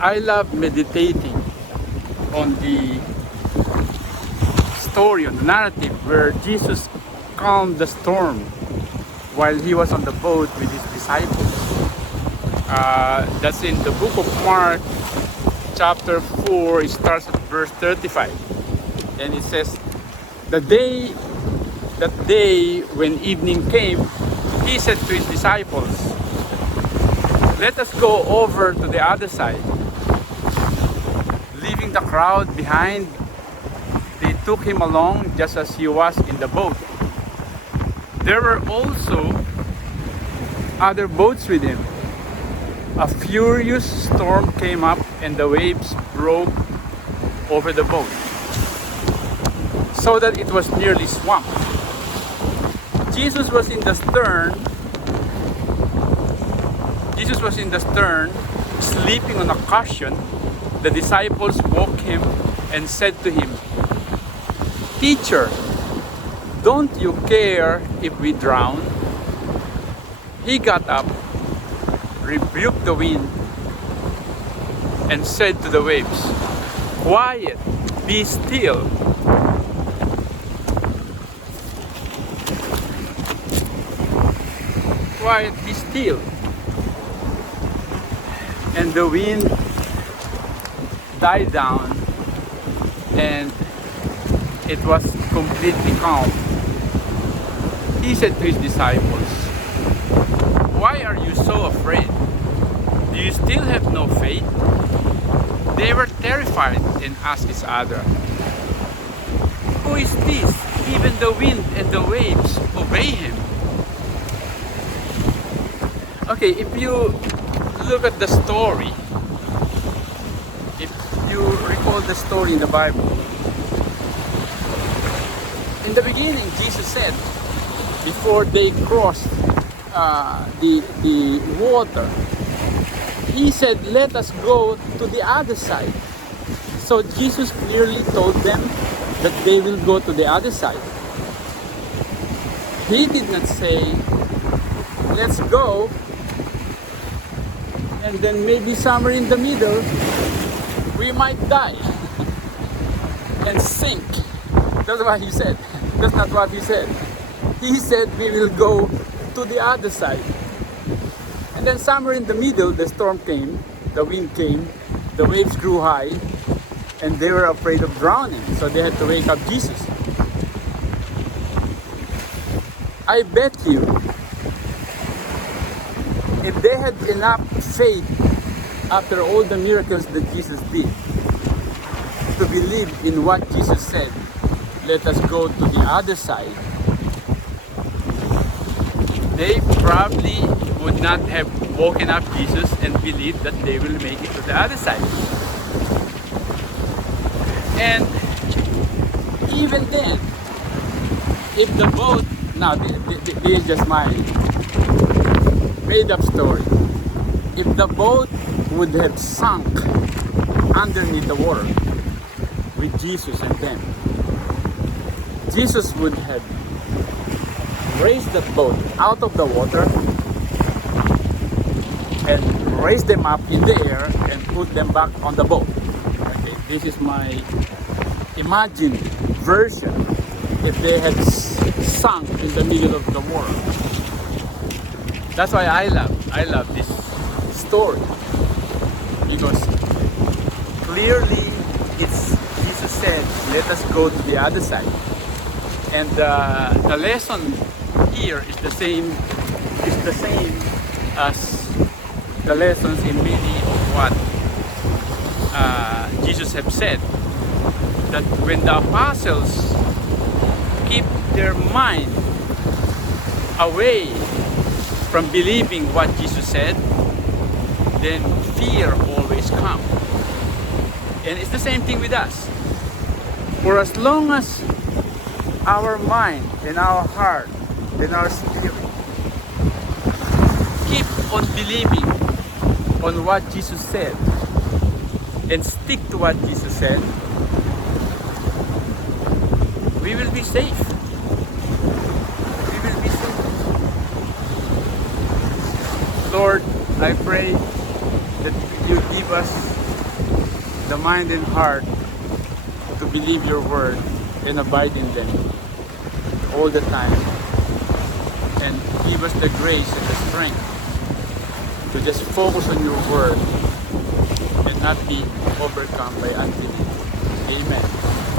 I love meditating on the story, on the narrative where Jesus calmed the storm while he was on the boat with his disciples. That's in the book of Mark, chapter 4. It starts at verse 35. And it says, that day when evening came, he said to his disciples, "Let us go over to the other side." Leaving the crowd behind, they took him along just as he was in the boat. There were also other boats with him. A furious storm came up and the waves broke over the boat, so that it was nearly swamped. Jesus was in the stern, sleeping on a cushion. The disciples woke him and said to him, "Teacher, don't you care if we drown?" He got up, rebuked the wind, and said to the waves, "Quiet, be still." Quiet, be still. And the wind died down and it was completely calm. He said to his disciples, "Why are you so afraid? Do you still have no faith?" They were terrified and asked each other, "Who is this? Even the wind and the waves obey him." Okay, if you look at the story, if you recall the story in the Bible, in the beginning Jesus said, before they crossed the water, he said, "Let us go to the other side." So Jesus clearly told them that they will go to the other side. He did not say, "Let's go," and then maybe somewhere in the middle we might die and sink. That's what he said. That's not what he said. He said we will go to the other side. And then somewhere in the middle the storm came, the wind came, the waves grew high, and they were afraid of drowning, so they had to wake up Jesus. I bet you, if they had enough faith after all the miracles that Jesus did to believe in what Jesus said, "Let us go to the other side," they probably would not have woken up Jesus and believed that they will make it to the other side. And even then, if the boat, now this is just my made up story, if the boat would have sunk underneath the water with Jesus and them, Jesus would have raised the boat out of the water and raised them up in the air and put them back on the boat. Okay, this is my imagined version if they had sunk in the middle of the water. That's why I love this story, because clearly it's Jesus said, "Let us go to the other side." And the lesson here is the same as the lessons in many of what Jesus have said, that when the apostles keep their mind away from believing what Jesus said, then fear always comes. And it's the same thing with us. For as long as our mind and our heart and our spirit keep on believing on what Jesus said and stick to what Jesus said, we will be safe. We will be safe. Lord, I pray that you give us the mind and heart to believe your word and abide in them all the time. And give us the grace and the strength to just focus on your word and not be overcome by unbelief. Amen.